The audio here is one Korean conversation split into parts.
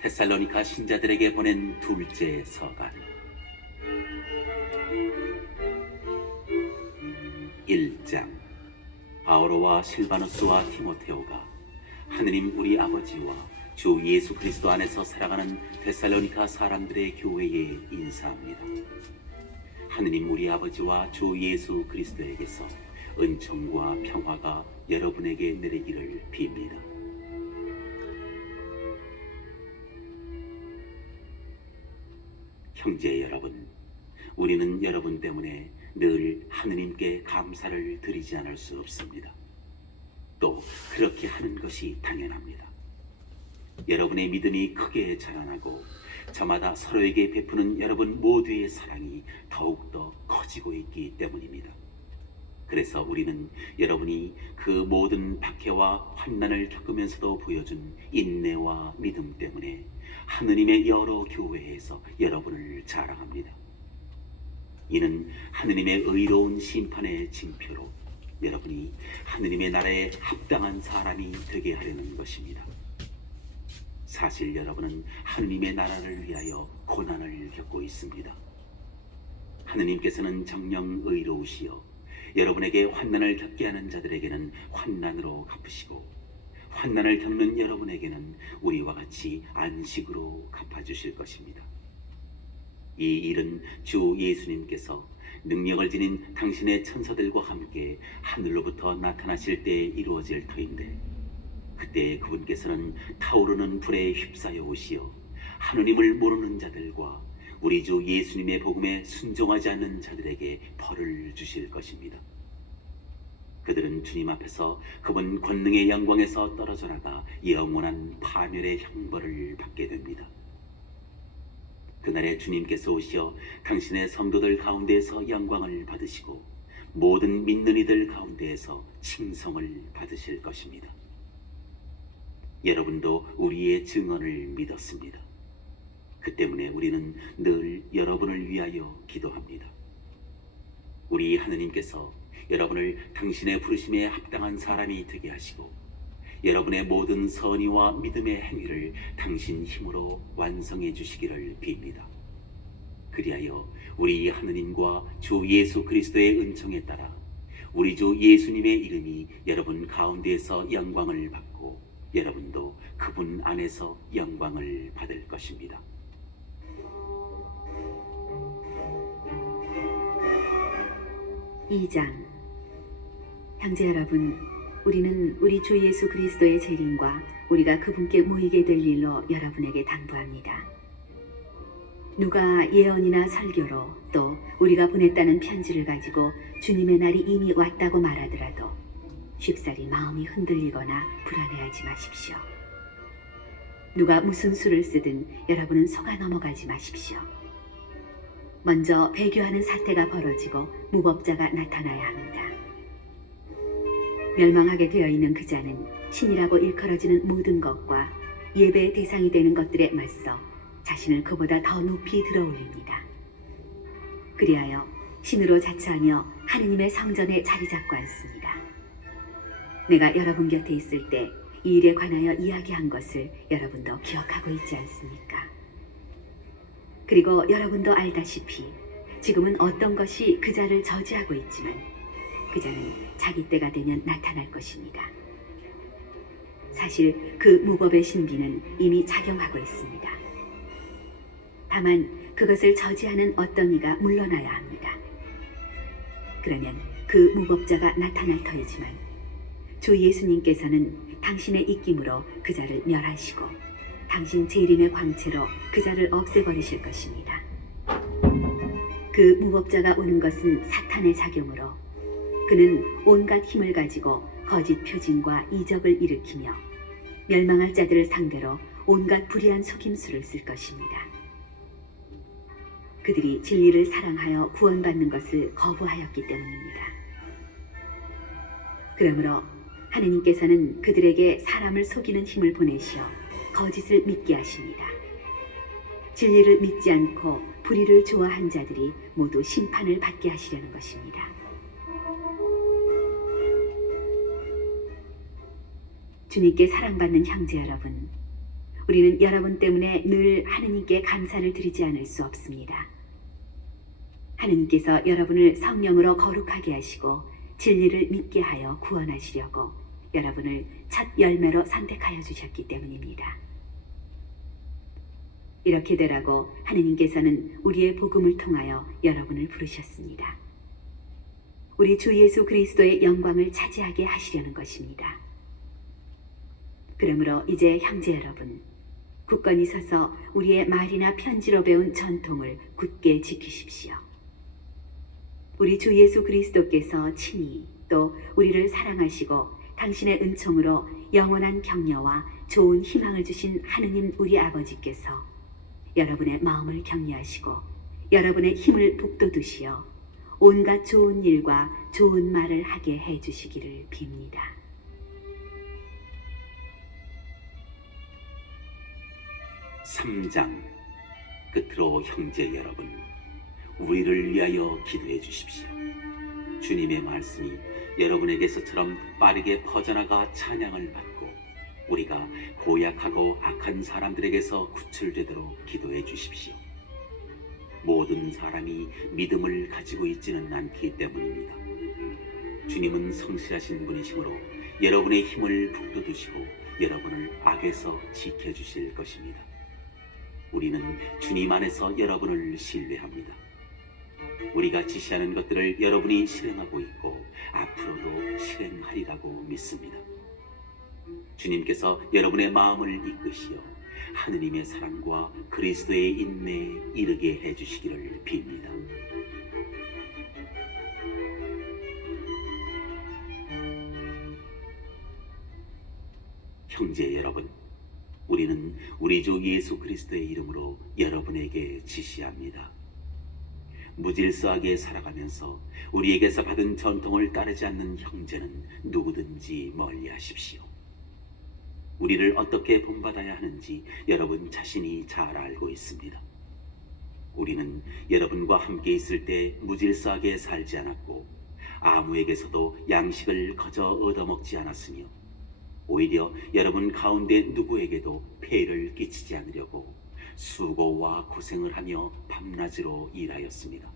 데살로니가 신자들에게 보낸 둘째 서간 1장. 바오로와 실바누스와 티모테오가 하느님 우리 아버지와 주 예수 그리스도 안에서 살아가는 데살로니가 사람들의 교회에 인사합니다. 하느님 우리 아버지와 주 예수 그리스도에게서 은총과 평화가 여러분에게 내리기를 빕니다. 형제 여러분, 우리는 여러분 때문에 늘 하느님께 감사를 드리지 않을 수 없습니다. 또 그렇게 하는 것이 당연합니다. 여러분의 믿음이 크게 자라나고 저마다 서로에게 베푸는 여러분 모두의 사랑이 더욱더 커지고 있기 때문입니다. 그래서 우리는 여러분이 그 모든 박해와 환난을 겪으면서도 보여준 인내와 믿음 때문에 하느님의 여러 교회에서 여러분을 자랑합니다. 이는 하느님의 의로운 심판의 징표로 여러분이 하느님의 나라에 합당한 사람이 되게 하려는 것입니다. 사실 여러분은 하느님의 나라를 위하여 고난을 겪고 있습니다. 하느님께서는 정녕 의로우시어 여러분에게 환난을 겪게 하는 자들에게는 환난으로 갚으시고 환난을 겪는 여러분에게는 우리와 같이 안식으로 갚아주실 것입니다. 이 일은 주 예수님께서 능력을 지닌 당신의 천사들과 함께 하늘로부터 나타나실 때에 이루어질 터인데, 그때 그분께서는 타오르는 불에 휩싸여 오시어 하느님을 모르는 자들과 우리 주 예수님의 복음에 순종하지 않는 자들에게 벌을 주실 것입니다. 그들은 주님 앞에서 그분 권능의 영광에서 떨어져 나가 영원한 파멸의 형벌을 받게 됩니다. 그날에 주님께서 오시어 당신의 성도들 가운데에서 영광을 받으시고 모든 믿는 이들 가운데에서 칭송을 받으실 것입니다. 여러분도 우리의 증언을 믿었습니다. 그 때문에 우리는 늘 여러분을 위하여 기도합니다. 우리 하느님께서 여러분을 당신의 부르심에 합당한 사람이 되게 하시고 여러분의 모든 선의와 믿음의 행위를 당신 힘으로 완성해 주시기를 빕니다. 그리하여 우리 하느님과 주 예수 그리스도의 은총에 따라 우리 주 예수님의 이름이 여러분 가운데에서 영광을 받고 여러분도 그분 안에서 영광을 받을 것입니다. (2장) 형제 여러분, 우리는 우리 주 예수 그리스도의 재림과 우리가 그분께 모이게 될 일로 여러분에게 당부합니다. 누가 예언이나 설교로 또 우리가 보냈다는 편지를 가지고 주님의 날이 이미 왔다고 말하더라도 쉽사리 마음이 흔들리거나 불안해하지 마십시오. 누가 무슨 수를 쓰든 여러분은 속아 넘어가지 마십시오. 먼저 배교하는 사태가 벌어지고 무법자가 나타나야 합니다. 멸망하게 되어 있는 그 자는 신이라고 일컬어지는 모든 것과 예배의 대상이 되는 것들에 맞서 자신을 그보다 더 높이 들어올립니다. 그리하여 신으로 자처하며 하느님의 성전에 자리 잡고 앉습니다. 내가 여러분 곁에 있을 때 이 일에 관하여 이야기한 것을 여러분도 기억하고 있지 않습니까? 그리고 여러분도 알다시피 지금은 어떤 것이 그 자를 저지하고 있지만 그 자는 자기 때가 되면 나타날 것입니다. 사실 그 무법의 신비는 이미 작용하고 있습니다. 다만 그것을 저지하는 어떤 이가 물러나야 합니다. 그러면 그 무법자가 나타날 터이지만 주 예수님께서는 당신의 입김으로 그 자를 멸하시고 당신 재림의 광채로 그 자를 없애버리실 것입니다. 그 무법자가 오는 것은 사탄의 작용으로 그는 온갖 힘을 가지고 거짓 표징과 이적을 일으키며 멸망할 자들을 상대로 온갖 불의한 속임수를 쓸 것입니다. 그들이 진리를 사랑하여 구원받는 것을 거부하였기 때문입니다. 그러므로 하느님께서는 그들에게 사람을 속이는 힘을 보내시어 거짓을 믿게 하십니다. 진리를 믿지 않고 불의를 좋아한 자들이 모두 심판을 받게 하시려는 것입니다. 주님께 사랑받는 형제 여러분, 우리는 여러분 때문에 늘 하느님께 감사를 드리지 않을 수 없습니다. 하느님께서 여러분을 성령으로 거룩하게 하시고 진리를 믿게 하여 구원하시려고 여러분을 첫 열매로 선택하여 주셨기 때문입니다. 이렇게 되라고 하느님께서는 우리의 복음을 통하여 여러분을 부르셨습니다. 우리 주 예수 그리스도의 영광을 차지하게 하시려는 것입니다. 그러므로 이제 형제 여러분, 굳건히 서서 우리의 말이나 편지로 배운 전통을 굳게 지키십시오. 우리 주 예수 그리스도께서 친히 또 우리를 사랑하시고 당신의 은총으로 영원한 격려와 좋은 희망을 주신 하느님 우리 아버지께서 여러분의 마음을 격려하시고 여러분의 힘을 북돋우시어 온갖 좋은 일과 좋은 말을 하게 해주시기를 빕니다. 삼 장 끝으로 형제 여러분, 우리를 위하여 기도해 주십시오. 주님의 말씀이 여러분에게서처럼 빠르게 퍼져나가 찬양을 받고 우리가 고약하고 악한 사람들에게서 구출되도록 기도해 주십시오. 모든 사람이 믿음을 가지고 있지는 않기 때문입니다. 주님은 성실하신 분이시므로 여러분의 힘을 북돋우시고 여러분을 악에서 지켜주실 것입니다. 우리는 주님 안에서 여러분을 신뢰합니다. 우리가 지시하는 것들을 여러분이 실행하고 있고 앞으로도 실행하리라고 믿습니다. 주님께서 여러분의 마음을 이끄시어 하느님의 사랑과 그리스도의 인내에 이르게 해주시기를 빕니다. 형제 여러분, 우리는 우리 주 예수 그리스도의 이름으로 여러분에게 지시합니다. 무질서하게 살아가면서 우리에게서 받은 전통을 따르지 않는 형제는 누구든지 멀리하십시오. 우리를 어떻게 본받아야 하는지 여러분 자신이 잘 알고 있습니다. 우리는 여러분과 함께 있을 때 무질서하게 살지 않았고 아무에게서도 양식을 거저 얻어먹지 않았으며 오히려 여러분 가운데 누구에게도 폐를 끼치지 않으려고 수고와 고생을 하며 밤낮으로 일하였습니다.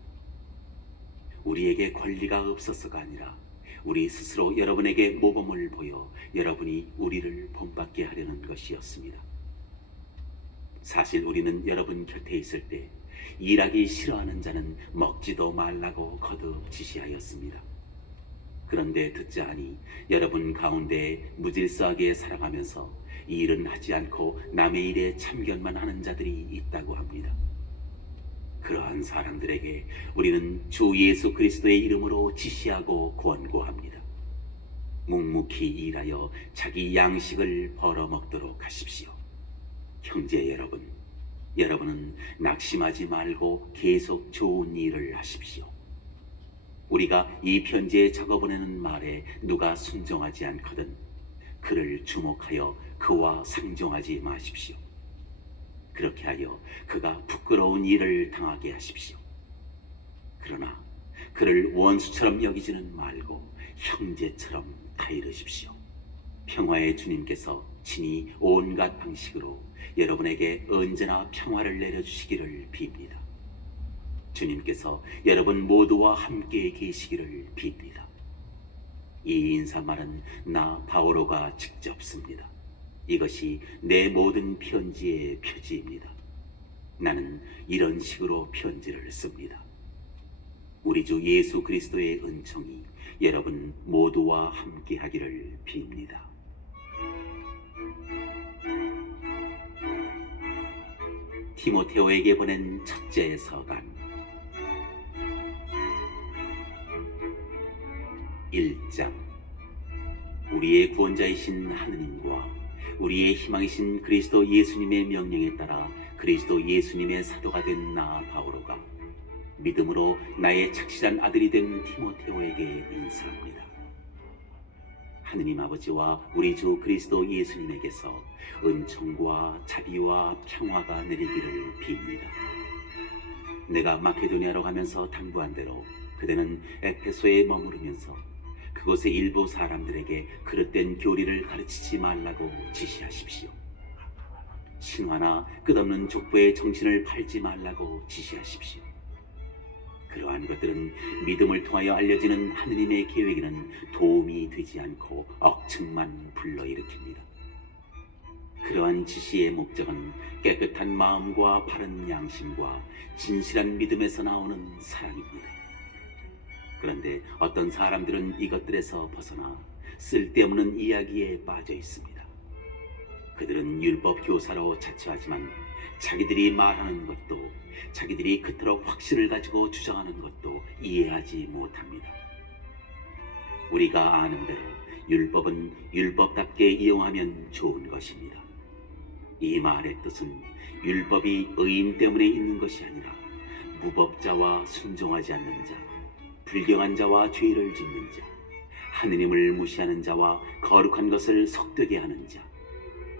우리에게 권리가 없어서가 아니라 우리 스스로 여러분에게 모범을 보여 여러분이 우리를 본받게 하려는 것이었습니다. 사실 우리는 여러분 곁에 있을 때 일하기 싫어하는 자는 먹지도 말라고 거듭 지시하였습니다. 그런데 듣자 하니 여러분 가운데 무질서하게 살아가면서 일은 하지 않고 남의 일에 참견만 하는 자들이 있다고 합니다. 그러한 사람들에게 우리는 주 예수 그리스도의 이름으로 지시하고 권고합니다. 묵묵히 일하여 자기 양식을 벌어먹도록 하십시오. 형제 여러분, 여러분은 낙심하지 말고 계속 좋은 일을 하십시오. 우리가 이 편지에 적어보내는 말에 누가 순종하지 않거든 그를 주목하여 그와 상종하지 마십시오. 그렇게 하여 그가 부끄러운 일을 당하게 하십시오. 그러나 그를 원수처럼 여기지는 말고 형제처럼 다이르십시오. 평화의 주님께서 친히 온갖 방식으로 여러분에게 언제나 평화를 내려주시기를 빕니다. 주님께서 여러분 모두와 함께 계시기를 빕니다. 이 인사말은 나 바오로가 직접 씁니다. 이것이 내 모든 편지의 표지입니다. 나는 이런 식으로 편지를 씁니다. 우리 주 예수 그리스도의 은총이 여러분 모두와 함께 하기를 빕니다. 디모데오에게 보낸 첫째 서간 1장. 우리의 구원자이신 하느님과 우리의 희망이신 그리스도 예수님의 명령에 따라 그리스도 예수님의 사도가 된 나 바오로가 믿음으로 나의 착실한 아들이 된 디모데오에게 인사합니다. 하느님 아버지와 우리 주 그리스도 예수님에게서 은총과 자비와 평화가 내리기를 빕니다. 내가 마케도니아로 가면서 당부한 대로 그대는 에페소에 머무르면서 그곳의 일부 사람들에게 그릇된 교리를 가르치지 말라고 지시하십시오. 신화나 끝없는 족보의 정신을 팔지 말라고 지시하십시오. 그러한 것들은 믿음을 통하여 알려지는 하느님의 계획에는 도움이 되지 않고 억측만 불러일으킵니다. 그러한 지시의 목적은 깨끗한 마음과 바른 양심과 진실한 믿음에서 나오는 사랑입니다. 그런데 어떤 사람들은 이것들에서 벗어나 쓸데없는 이야기에 빠져 있습니다. 그들은 율법 교사로 자처하지만 자기들이 말하는 것도, 자기들이 그토록 확신을 가지고 주장하는 것도 이해하지 못합니다. 우리가 아는 대로 율법은 율법답게 이용하면 좋은 것입니다. 이 말의 뜻은 율법이 의인 때문에 있는 것이 아니라 무법자와 순종하지 않는 자, 불경한 자와 죄를 짓는 자, 하느님을 무시하는 자와 거룩한 것을 속되게 하는 자,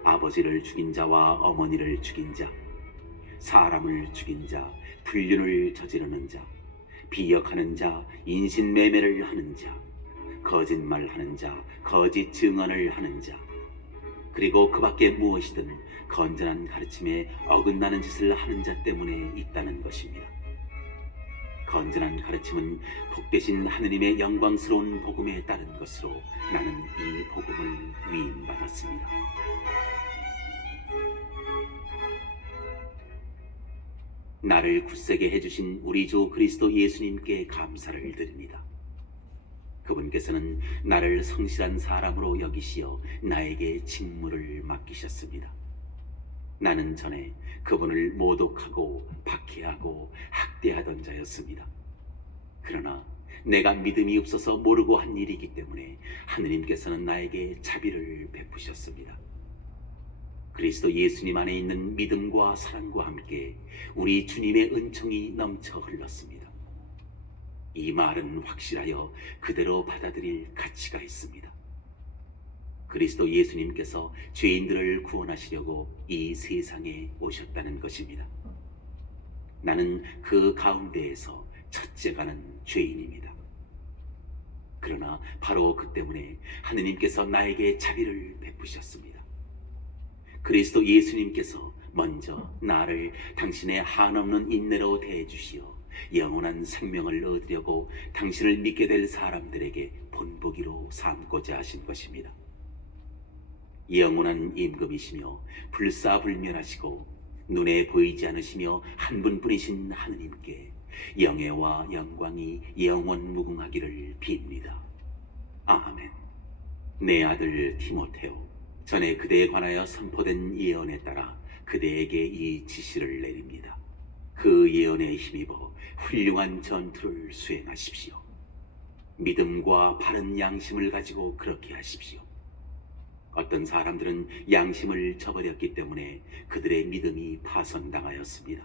아버지를 죽인 자와 어머니를 죽인 자, 사람을 죽인 자, 불륜을 저지르는 자, 비역하는 자, 인신매매를 하는 자, 거짓말하는 자, 거짓 증언을 하는 자, 그리고 그 밖에 무엇이든 건전한 가르침에 어긋나는 짓을 하는 자 때문에 있다는 것입니다. 건전한 가르침은 복되신 하느님의 영광스러운 복음에 따른 것으로 나는 이 복음을 위임받았습니다. 나를 굳세게 해주신 우리 주 그리스도 예수님께 감사를 드립니다. 그분께서는 나를 성실한 사람으로 여기시어 나에게 직무를 맡기셨습니다. 나는 전에 그분을 모독하고 박해하고 학대하던 자였습니다. 그러나 내가 믿음이 없어서 모르고 한 일이기 때문에 하느님께서는 나에게 자비를 베푸셨습니다. 그리스도 예수님 안에 있는 믿음과 사랑과 함께 우리 주님의 은총이 넘쳐 흘렀습니다. 이 말은 확실하여 그대로 받아들일 가치가 있습니다. 그리스도 예수님께서 죄인들을 구원하시려고 이 세상에 오셨다는 것입니다. 나는 그 가운데에서 첫째가는 죄인입니다. 그러나 바로 그 때문에 하느님께서 나에게 자비를 베푸셨습니다. 그리스도 예수님께서 먼저 나를 당신의 한없는 인내로 대해주시어 영원한 생명을 얻으려고 당신을 믿게 될 사람들에게 본보기로 삼고자 하신 것입니다. 영원한 임금이시며 불사불멸하시고 눈에 보이지 않으시며 한 분뿐이신 하느님께 영예와 영광이 영원 무궁하기를 빕니다. 아멘. 내 아들 디모데오, 전에 그대에 관하여 선포된 예언에 따라 그대에게 이 지시를 내립니다. 그 예언에 힘입어 훌륭한 전투를 수행하십시오. 믿음과 바른 양심을 가지고 그렇게 하십시오. 어떤 사람들은 양심을 저버렸기 때문에 그들의 믿음이 파손당하였습니다.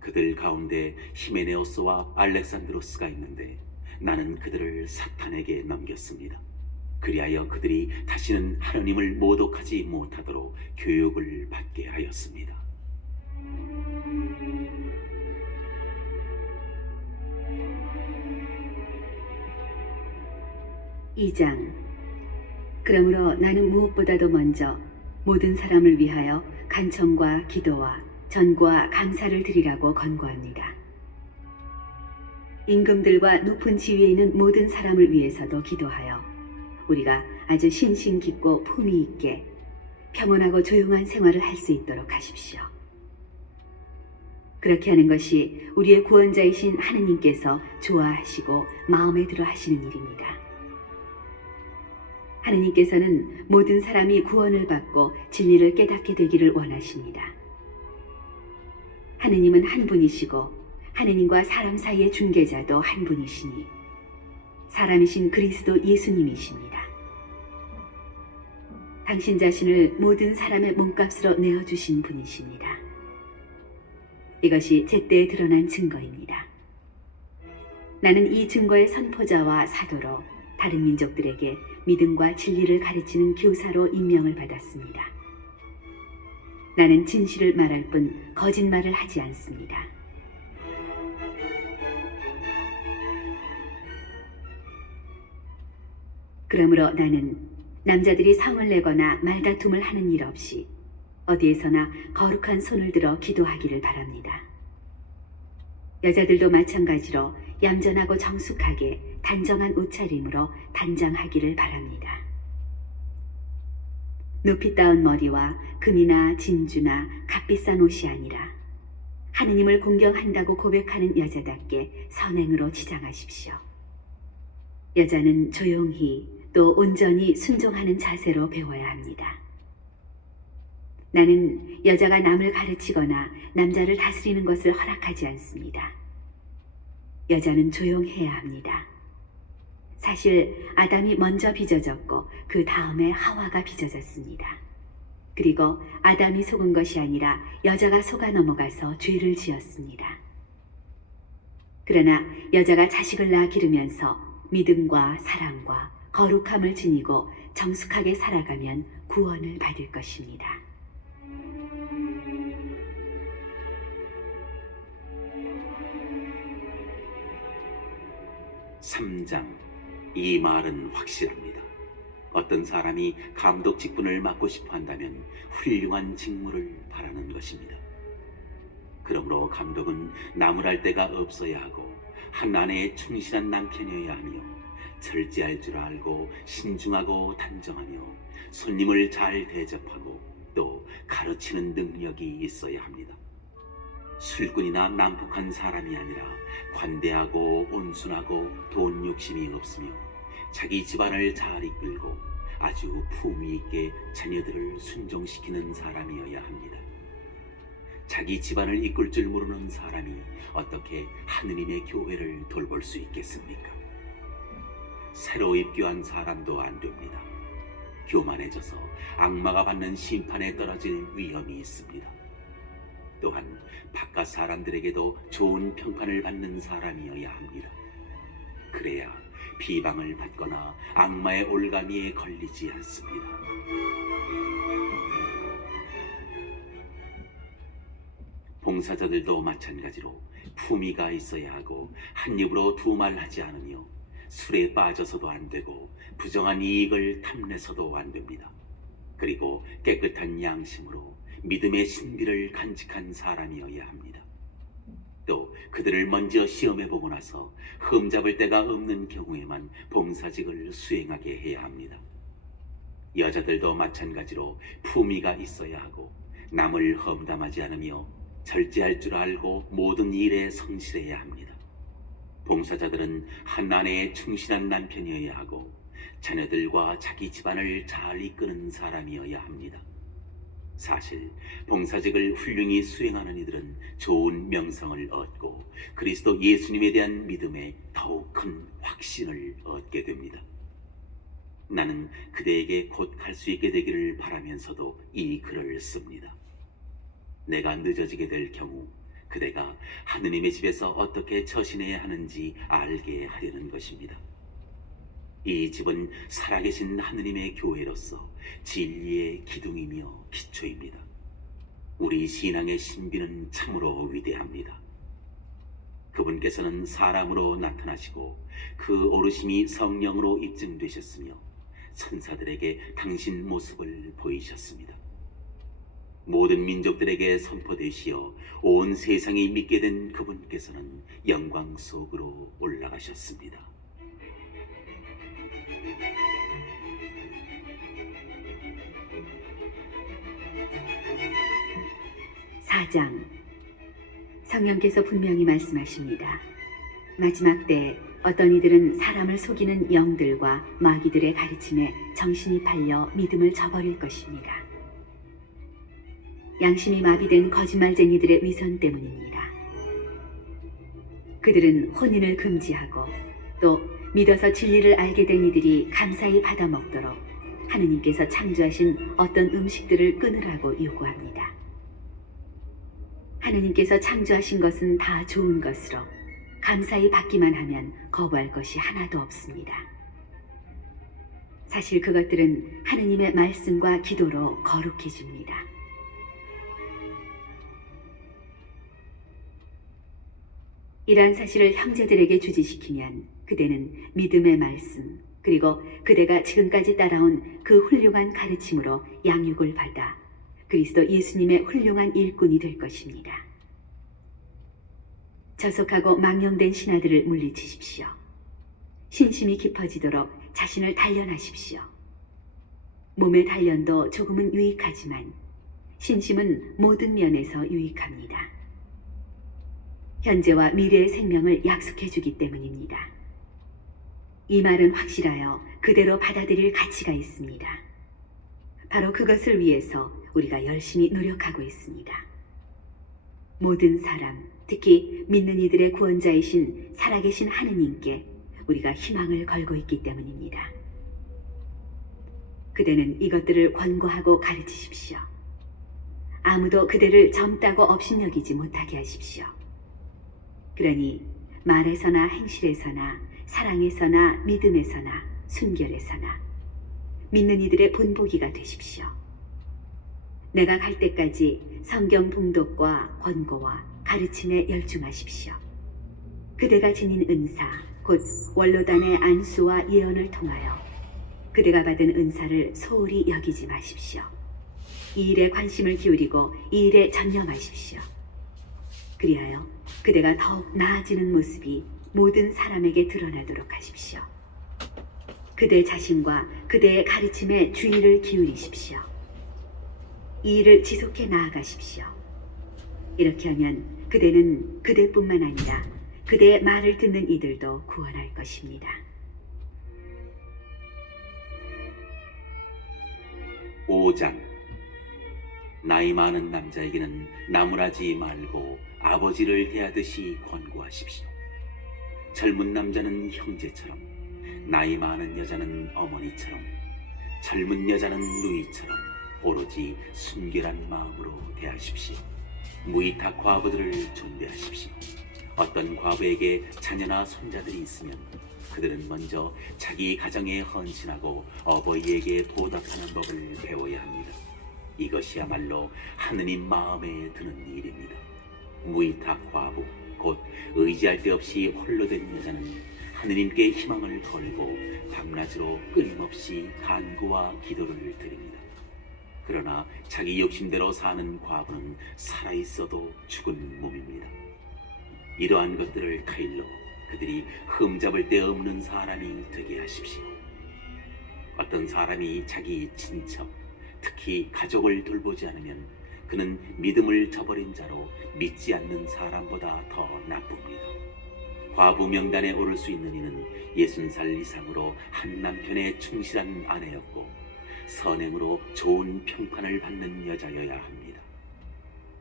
그들 가운데 히메네오스와 알렉산드로스가 있는데 나는 그들을 사탄에게 넘겼습니다. 그리하여 그들이 다시는 하나님을 모독하지 못하도록 교육을 받게 하였습니다. 이 장. 그러므로 나는 무엇보다도 먼저 모든 사람을 위하여 간청과 기도와 전과 감사를 드리라고 권고합니다. 임금들과 높은 지위에 있는 모든 사람을 위해서도 기도하여 우리가 아주 신심 깊고 품위 있게 평온하고 조용한 생활을 할 수 있도록 하십시오. 그렇게 하는 것이 우리의 구원자이신 하느님께서 좋아하시고 마음에 들어 하시는 일입니다. 하느님께서는 모든 사람이 구원을 받고 진리를 깨닫게 되기를 원하십니다. 하느님은 한 분이시고 하느님과 사람 사이의 중개자도 한 분이시니 사람이신 그리스도 예수님이십니다. 당신 자신을 모든 사람의 몸값으로 내어주신 분이십니다. 이것이 제때에 드러난 증거입니다. 나는 이 증거의 선포자와 사도로 다른 민족들에게 믿음과 진리를 가르치는 교사로 임명을 받았습니다. 나는 진실을 말할 뿐 거짓말을 하지 않습니다. 그러므로 나는 남자들이 성을 내거나 말다툼을 하는 일 없이 어디에서나 거룩한 손을 들어 기도하기를 바랍니다. 여자들도 마찬가지로 얌전하고 정숙하게 단정한 옷차림으로 단장하기를 바랍니다. 높이 따은 머리와 금이나 진주나 값비싼 옷이 아니라 하느님을 공경한다고 고백하는 여자답게 선행으로 지장하십시오. 여자는 조용히 또 온전히 순종하는 자세로 배워야 합니다. 나는 여자가 남을 가르치거나 남자를 다스리는 것을 허락하지 않습니다. 여자는 조용해야 합니다. 사실 아담이 먼저 빚어졌고 그 다음에 하와가 빚어졌습니다. 그리고 아담이 속은 것이 아니라 여자가 속아 넘어가서 죄를 지었습니다. 그러나 여자가 자식을 낳아 기르면서 믿음과 사랑과 거룩함을 지니고 정숙하게 살아가면 구원을 받을 것입니다. 3장. 이 말은 확실합니다. 어떤 사람이 감독 직분을 맡고 싶어 한다면 훌륭한 직무를 바라는 것입니다. 그러므로 감독은 나무랄 데가 없어야 하고 한 아내에 충실한 남편이어야 하며 절제할 줄 알고 신중하고 단정하며 손님을 잘 대접하고 또 가르치는 능력이 있어야 합니다. 술꾼이나 난폭한 사람이 아니라 관대하고 온순하고 돈 욕심이 없으며 자기 집안을 잘 이끌고 아주 품위 있게 자녀들을 순종시키는 사람이어야 합니다. 자기 집안을 이끌 줄 모르는 사람이 어떻게 하느님의 교회를 돌볼 수 있겠습니까? 새로 입교한 사람도 안 됩니다. 교만해져서 악마가 받는 심판에 떨어질 위험이 있습니다. 또한 바깥 사람들에게도 좋은 평판을 받는 사람이어야 합니다. 그래야 비방을 받거나 악마의 올가미에 걸리지 않습니다. 봉사자들도 마찬가지로 품위가 있어야 하고 한 입으로 두 말 하지 않으며 술에 빠져서도 안 되고 부정한 이익을 탐내서도 안 됩니다. 그리고 깨끗한 양심으로 믿음의 신비를 간직한 사람이어야 합니다. 또 그들을 먼저 시험해보고 나서 흠잡을 데가 없는 경우에만 봉사직을 수행하게 해야 합니다. 여자들도 마찬가지로 품위가 있어야 하고 남을 험담하지 않으며 절제할 줄 알고 모든 일에 성실해야 합니다. 봉사자들은 한 아내에 충실한 남편이어야 하고 자녀들과 자기 집안을 잘 이끄는 사람이어야 합니다. 사실 봉사직을 훌륭히 수행하는 이들은 좋은 명성을 얻고 그리스도 예수님에 대한 믿음에 더욱 큰 확신을 얻게 됩니다. 나는 그대에게 곧 갈 수 있게 되기를 바라면서도 이 글을 씁니다. 내가 늦어지게 될 경우 그대가 하느님의 집에서 어떻게 처신해야 하는지 알게 하려는 것입니다. 이 집은 살아계신 하느님의 교회로서 진리의 기둥이며 기초입니다. 우리 신앙의 신비는 참으로 위대합니다. 그분께서는 사람으로 나타나시고 그 오르심이 성령으로 입증되셨으며 천사들에게 당신 모습을 보이셨습니다. 모든 민족들에게 선포되시어 온 세상이 믿게 된 그분께서는 영광 속으로 올라가셨습니다. (4장) 성령께서 분명히 말씀하십니다. 마지막 때에 어떤 이들은 사람을 속이는 영들과 마귀들의 가르침에 정신이 팔려 믿음을 저버릴 것입니다. 양심이 마비된 거짓말쟁이들의 위선 때문입니다. 그들은 혼인을 금지하고 또 믿어서 진리를 알게 된 이들이 감사히 받아 먹도록 하느님께서 창조하신 어떤 음식들을 끊으라고 요구합니다. 하느님께서 창조하신 것은 다 좋은 것으로 감사히 받기만 하면 거부할 것이 하나도 없습니다. 사실 그것들은 하느님의 말씀과 기도로 거룩해집니다. 이러한 사실을 형제들에게 주지시키면 그대는 믿음의 말씀 그리고 그대가 지금까지 따라온 그 훌륭한 가르침으로 양육을 받아 그리스도 예수님의 훌륭한 일꾼이 될 것입니다. 저속하고 망령된 신하들을 물리치십시오. 신심이 깊어지도록 자신을 단련하십시오. 몸의 단련도 조금은 유익하지만 신심은 모든 면에서 유익합니다. 현재와 미래의 생명을 약속해 주기 때문입니다. 이 말은 확실하여 그대로 받아들일 가치가 있습니다. 바로 그것을 위해서 우리가 열심히 노력하고 있습니다. 모든 사람, 특히 믿는 이들의 구원자이신 살아계신 하느님께 우리가 희망을 걸고 있기 때문입니다. 그대는 이것들을 권고하고 가르치십시오. 아무도 그대를 젊다고 업신여기지 못하게 하십시오. 그러니 말에서나 행실에서나 사랑에서나 믿음에서나 순결에서나 믿는 이들의 본보기가 되십시오. 내가 갈 때까지 성경 봉독과 권고와 가르침에 열중하십시오. 그대가 지닌 은사, 곧 원로단의 안수와 예언을 통하여 그대가 받은 은사를 소홀히 여기지 마십시오. 이 일에 관심을 기울이고 이 일에 전념하십시오. 그리하여 그대가 더욱 나아지는 모습이 모든 사람에게 드러나도록 하십시오. 그대 자신과 그대의 가르침에 주의를 기울이십시오. 이 일을 지속해 나아가십시오. 이렇게 하면 그대는 그대뿐만 아니라 그대의 말을 듣는 이들도 구원할 것입니다. 5장. 나이 많은 남자에게는 나무라지 말고 아버지를 대하듯이 권고하십시오. 젊은 남자는 형제처럼, 나이 많은 여자는 어머니처럼, 젊은 여자는 누이처럼 오로지 순결한 마음으로 대하십시오. 무이탁 과부들을 존대하십시오. 어떤 과부에게 자녀나 손자들이 있으면 그들은 먼저 자기 가정에 헌신하고 어버이에게 보답하는 법을 배워야 합니다. 이것이야말로 하느님 마음에 드는 일입니다. 무이탁 과부, 곧 의지할 데 없이 홀로 된 여자는 하느님께 희망을 걸고 밤낮으로 끊임없이 간구와 기도를 드립니다. 그러나 자기 욕심대로 사는 과부는 살아있어도 죽은 몸입니다. 이러한 것들을 타일러 그들이 흠잡을 데 없는 사람이 되게 하십시오. 어떤 사람이 자기 친척, 특히 가족을 돌보지 않으면 그는 믿음을 저버린 자로 믿지 않는 사람보다 더 나쁩니다. 과부 명단에 오를 수 있는 이는 60살 이상으로 한 남편의 충실한 아내였고 선행으로 좋은 평판을 받는 여자여야 합니다.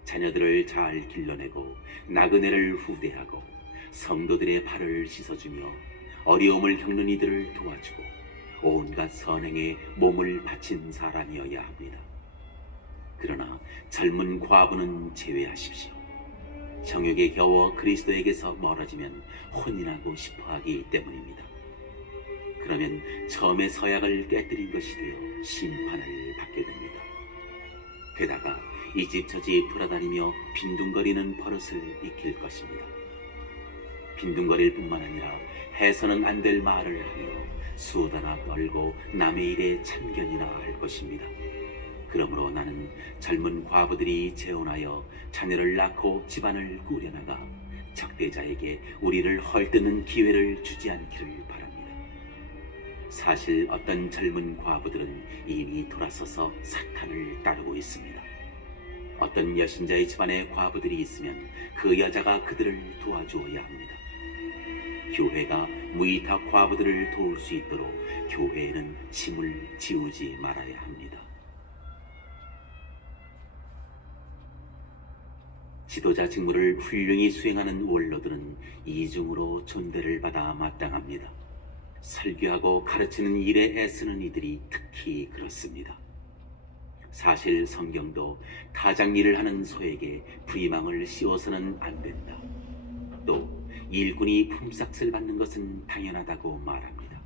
자녀들을 잘 길러내고 나그네를 후대하고 성도들의 발을 씻어주며 어려움을 겪는 이들을 도와주고 온갖 선행에 몸을 바친 사람이어야 합니다. 그러나 젊은 과부는 제외하십시오. 정욕에 겨워 그리스도에게서 멀어지면 혼인하고 싶어하기 때문입니다. 그러면 처음에 서약을 깨뜨린 것이 되어 심판을 받게 됩니다. 게다가 이 집 저 집 돌아다니며 빈둥거리는 버릇을 익힐 것입니다. 빈둥거릴 뿐만 아니라 해서는 안 될 말을 하며 수다나 떨고 남의 일에 참견이나 할 것입니다. 그러므로 나는 젊은 과부들이 재혼하여 자녀를 낳고 집안을 꾸려나가 적대자에게 우리를 헐뜯는 기회를 주지 않기를 바랍니다. 사실 어떤 젊은 과부들은 이미 돌아서서 사탄을 따르고 있습니다. 어떤 여신자의 집안에 과부들이 있으면 그 여자가 그들을 도와주어야 합니다. 교회가 무이탁 과부들을 도울 수 있도록 교회에는 짐을 지우지 말아야 합니다. 지도자 직무를 훌륭히 수행하는 원로들은 이중으로 존대를 받아 마땅합니다. 설교하고 가르치는 일에 애쓰는 이들이 특히 그렇습니다. 사실 성경도 타작 일을 하는 소에게 부임왕을 씌워서는 안 된다. 또 일꾼이 품삯을 받는 것은 당연하다고 말합니다.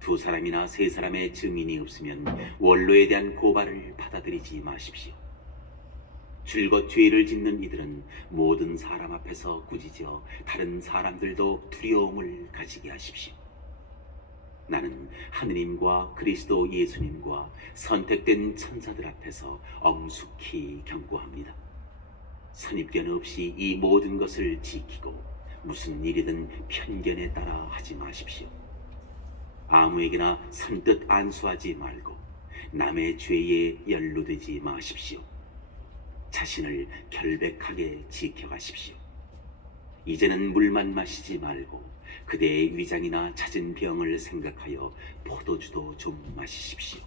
2사람이나 3사람의 증인이 없으면 원로에 대한 고발을 받아들이지 마십시오. 줄곧 죄를 짓는 이들은 모든 사람 앞에서 꾸짖어 다른 사람들도 두려움을 가지게 하십시오. 나는 하느님과 그리스도 예수님과 선택된 천사들 앞에서 엄숙히 경고합니다. 선입견 없이 이 모든 것을 지키고 무슨 일이든 편견에 따라 하지 마십시오. 아무에게나 선뜻 안수하지 말고 남의 죄에 연루되지 마십시오. 자신을 결백하게 지켜가십시오. 이제는 물만 마시지 말고 그대의 위장이나 잦은 병을 생각하여 포도주도 좀 마시십시오.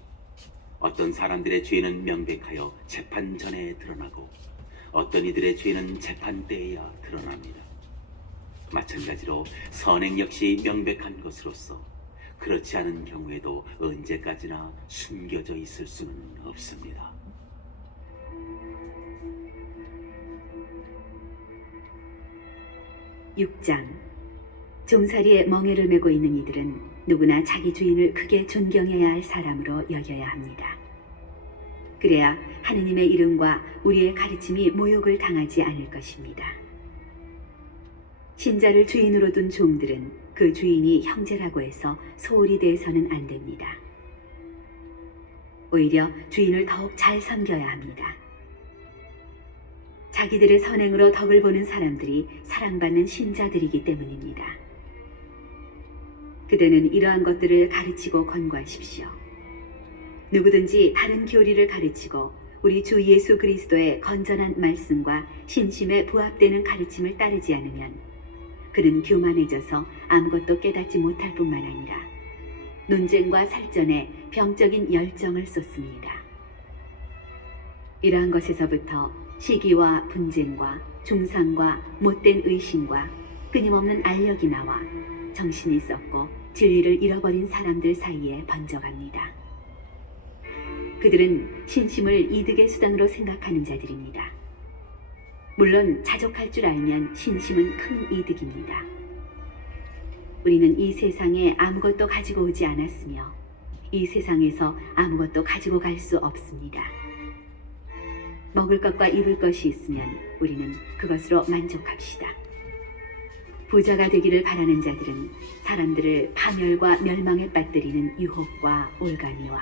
어떤 사람들의 죄는 명백하여 재판 전에 드러나고 어떤 이들의 죄는 재판 때에야 드러납니다. 마찬가지로 선행 역시 명백한 것으로서 그렇지 않은 경우에도 언제까지나 숨겨져 있을 수는 없습니다. (6장) 종살이에 멍에를 메고 있는 이들은 누구나 자기 주인을 크게 존경해야 할 사람으로 여겨야 합니다. 그래야 하느님의 이름과 우리의 가르침이 모욕을 당하지 않을 것입니다. 신자를 주인으로 둔 종들은 그 주인이 형제라고 해서 소홀히 대해서는 안 됩니다. 오히려 주인을 더욱 잘 섬겨야 합니다. 자기들의 선행으로 덕을 보는 사람들이 사랑받는 신자들이기 때문입니다. 그대는 이러한 것들을 가르치고 권고하십시오. 누구든지 다른 교리를 가르치고 우리 주 예수 그리스도의 건전한 말씀과 신심에 부합되는 가르침을 따르지 않으면 그는 교만해져서 아무것도 깨닫지 못할 뿐만 아니라 논쟁과 살전에 병적인 열정을 쏟습니다. 이러한 것에서부터 시기와 분쟁과 중상과 못된 의심과 끊임없는 알력이 나와 정신이 썩고 진리를 잃어버린 사람들 사이에 번져갑니다. 그들은 신심을 이득의 수단으로 생각하는 자들입니다. 물론 자족할 줄 알면 신심은 큰 이득입니다. 우리는 이 세상에 아무것도 가지고 오지 않았으며 이 세상에서 아무것도 가지고 갈 수 없습니다. 먹을 것과 입을 것이 있으면 우리는 그것으로 만족합시다. 부자가 되기를 바라는 자들은 사람들을 파멸과 멸망에 빠뜨리는 유혹과 올가미와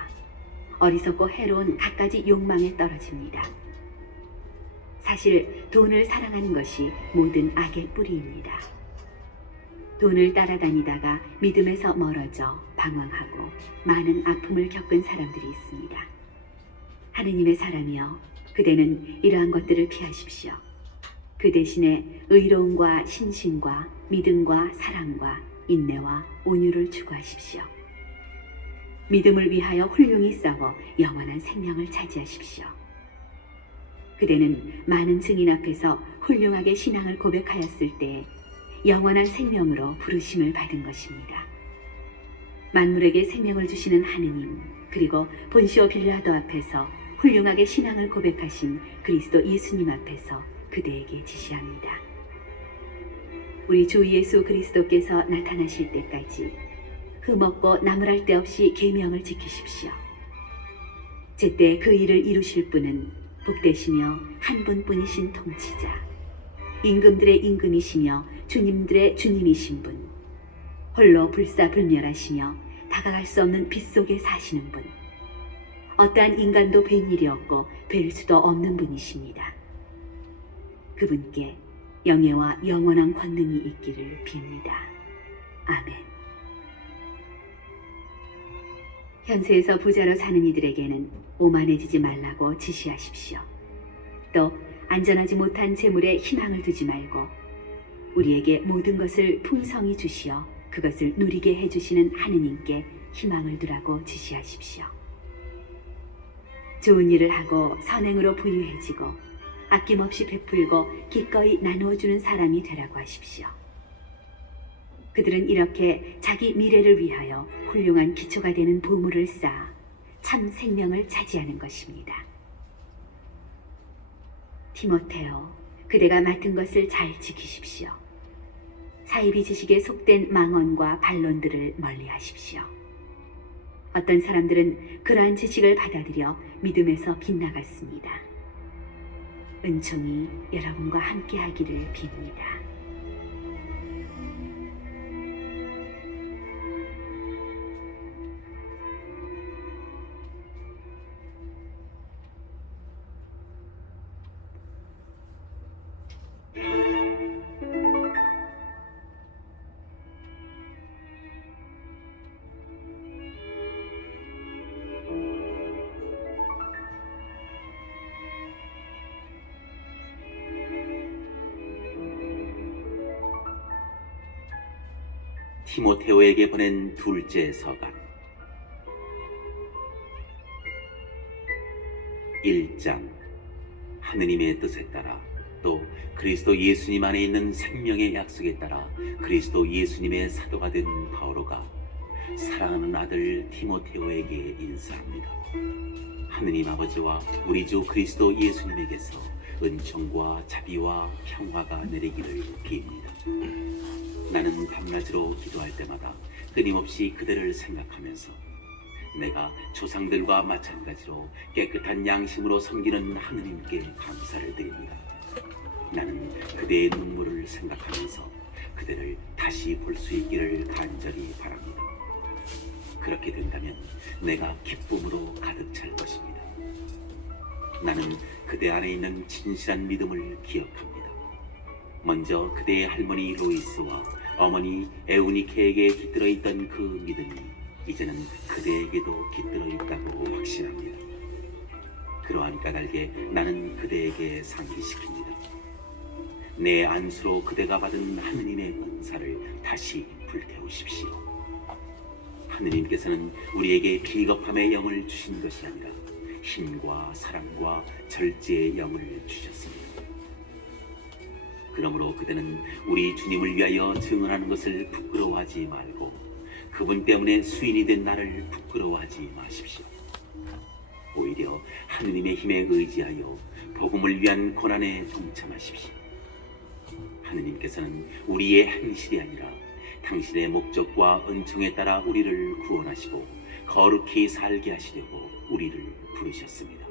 어리석고 해로운 갖가지 욕망에 떨어집니다. 사실 돈을 사랑하는 것이 모든 악의 뿌리입니다. 돈을 따라다니다가 믿음에서 멀어져 방황하고 많은 아픔을 겪은 사람들이 있습니다. 하느님의 사람이여, 그대는 이러한 것들을 피하십시오. 그 대신에 의로움과 신심과 믿음과 사랑과 인내와 온유를 추구하십시오. 믿음을 위하여 훌륭히 싸워 영원한 생명을 차지하십시오. 그대는 많은 증인 앞에서 훌륭하게 신앙을 고백하였을 때 영원한 생명으로 부르심을 받은 것입니다. 만물에게 생명을 주시는 하느님, 그리고 본시오 빌라도 앞에서 훌륭하게 신앙을 고백하신 그리스도 예수님 앞에서 그대에게 지시합니다. 우리 주 예수 그리스도께서 나타나실 때까지 흠없고 나무랄 데 없이 계명을 지키십시오. 제때 그 일을 이루실 분은 복되시며 한 분뿐이신 통치자, 임금들의 임금이시며 주님들의 주님이신 분, 홀로 불사불멸하시며 다가갈 수 없는 빛 속에 사시는 분, 어떠한 인간도 뵌 일이 없고 뵐 수도 없는 분이십니다. 그분께 영예와 영원한 권능이 있기를 빕니다. 아멘. 현세에서 부자로 사는 이들에게는 오만해지지 말라고 지시하십시오. 또 안전하지 못한 재물에 희망을 두지 말고 우리에게 모든 것을 풍성히 주시어 그것을 누리게 해주시는 하느님께 희망을 두라고 지시하십시오. 좋은 일을 하고 선행으로 부유해지고 아낌없이 베풀고 기꺼이 나누어주는 사람이 되라고 하십시오. 그들은 이렇게 자기 미래를 위하여 훌륭한 기초가 되는 보물을 쌓아 참 생명을 차지하는 것입니다. 디모데요, 그대가 맡은 것을 잘 지키십시오. 사이비 지식에 속된 망언과 반론들을 멀리하십시오. 어떤 사람들은 그러한 지식을 받아들여 믿음에서 빗나갔습니다. 은총이 여러분과 함께 하기를 빕니다. 티모테오에게 보낸 둘째 서간 1장. 하느님의 뜻에 따라 또 그리스도 예수님 안에 있는 생명의 약속에 따라 그리스도 예수님의 사도가 된 바오로가 사랑하는 아들 티모테오에게 인사합니다. 하느님 아버지와 우리 주 그리스도 예수님에게서 은총과 자비와 평화가 내리기를 빕니다. 나는 밤낮으로 기도할 때마다 끊임없이 그대를 생각하면서 내가 조상들과 마찬가지로 깨끗한 양심으로 섬기는 하느님께 감사를 드립니다. 나는 그대의 눈물을 생각하면서 그대를 다시 볼 수 있기를 간절히 바랍니다. 그렇게 된다면 내가 기쁨으로 가득 찰 것입니다. 나는 그대 안에 있는 진실한 믿음을 기억합니다. 먼저 그대의 할머니 로이스와 어머니 에우니케에게 깃들어 있던 그 믿음이 이제는 그대에게도 깃들어 있다고 확신합니다. 그러한 까닭에 나는 그대에게 상기시킵니다. 내 안수로 그대가 받은 하느님의 은사를 다시 불태우십시오. 하느님께서는 우리에게 비겁함의 영을 주신 것이 아니라 힘과 사랑과 절제의 영을 주셨습니다. 그러므로 그대는 우리 주님을 위하여 증언하는 것을 부끄러워하지 말고 그분 때문에 수인이 된 나를 부끄러워하지 마십시오. 오히려 하느님의 힘에 의지하여 복음을 위한 고난에 동참하십시오. 하느님께서는 우리의 행실이 아니라 당신의 목적과 은총에 따라 우리를 구원하시고 거룩히 살게 하시려고 우리를 부르셨습니다.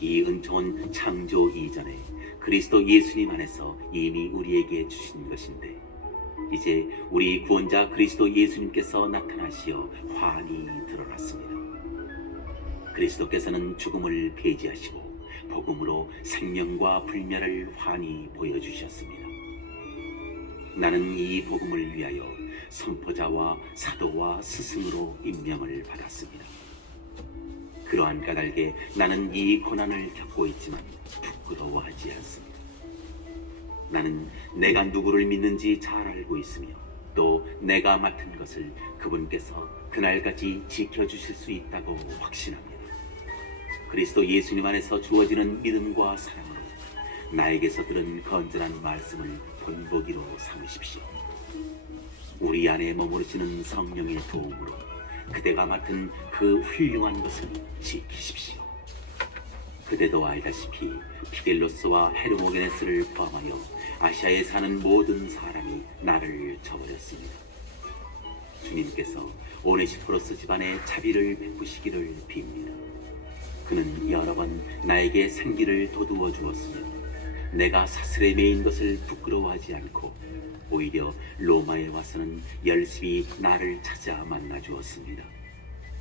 이 은총은 창조 이전에 그리스도 예수님 안에서 이미 우리에게 주신 것인데 이제 우리 구원자 그리스도 예수님께서 나타나시어 환히 드러났습니다. 그리스도께서는 죽음을 폐지하시고 복음으로 생명과 불멸을 환히 보여주셨습니다. 나는 이 복음을 위하여 선포자와 사도와 스승으로 임명을 받았습니다. 그러한 까닭에 나는 이 고난을 겪고 있지만 부끄러워하지 않습니다. 나는 내가 누구를 믿는지 잘 알고 있으며 또 내가 맡은 것을 그분께서 그날까지 지켜주실 수 있다고 확신합니다. 그리스도 예수님 안에서 주어지는 믿음과 사랑으로 나에게서 들은 건전한 말씀을 본보기로 삼으십시오. 우리 안에 머무르시는 성령의 도움으로 그대가 맡은 그 훌륭한 것을 지키십시오. 그대도 알다시피 피겔로스와 헤르모게네스를 포함하여 아시아에 사는 모든 사람이 나를 저버렸습니다. 주님께서 오네시포로스 집안에 자비를 베푸시기를 빕니다. 그는 여러 번 나에게 생기를 돋우어 주었으며 내가 사슬에 매인 것을 부끄러워하지 않고 오히려 로마에 와서는 열심히 나를 찾아 만나 주었습니다.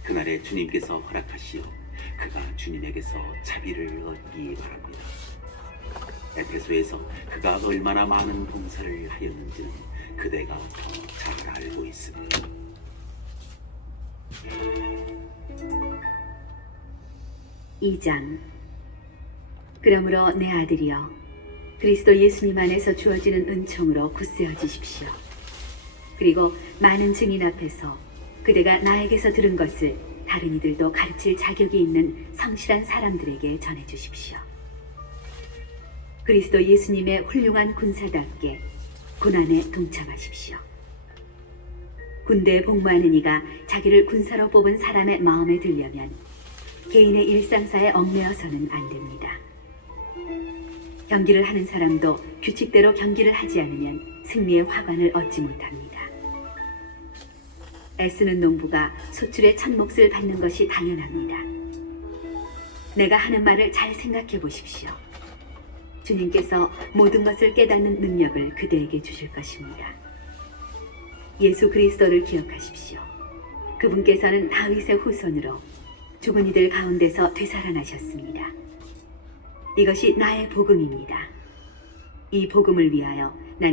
그날에 주님께서 허락하시어 그가 주님에게서 자비를 얻기 바랍니다. 에베소에서 그가 얼마나 많은 봉사를 하였는지는 그대가 더 잘 알고 있습니다. 이 장. 그러므로 내 아들이여 그리스도 예수님 안에서 주어지는 은총으로 굳세어지십시오. 그리고 많은 증인 앞에서 그대가 나에게서 들은 것을 다른 이들도 가르칠 자격이 있는 성실한 사람들에게 전해주십시오. 그리스도 예수님의 훌륭한 군사답게 고난에 동참하십시오. 군대에 복무하는 이가 자기를 군사로 뽑은 사람의 마음에 들려면 개인의 일상사에 얽매여서는 안 됩니다. 경기를 하는 사람도 규칙대로 경기를 하지 않으면 승리의 화관을 얻지 못합니다. 애쓰는 농부가 소출의 첫 몫을 받는 것이 당연합니다. 내가 하는 말을 잘 생각해 보십시오. 주님께서 모든 것을 깨닫는 능력을 그대에게 주실 것입니다. 예수 그리스도를 기억하십시오. 그분께서는 다윗의 후손으로 죽은 이들 가운데서 되살아나셨습니다. 이것이 나의 복음입니다. 이 복음을 위하여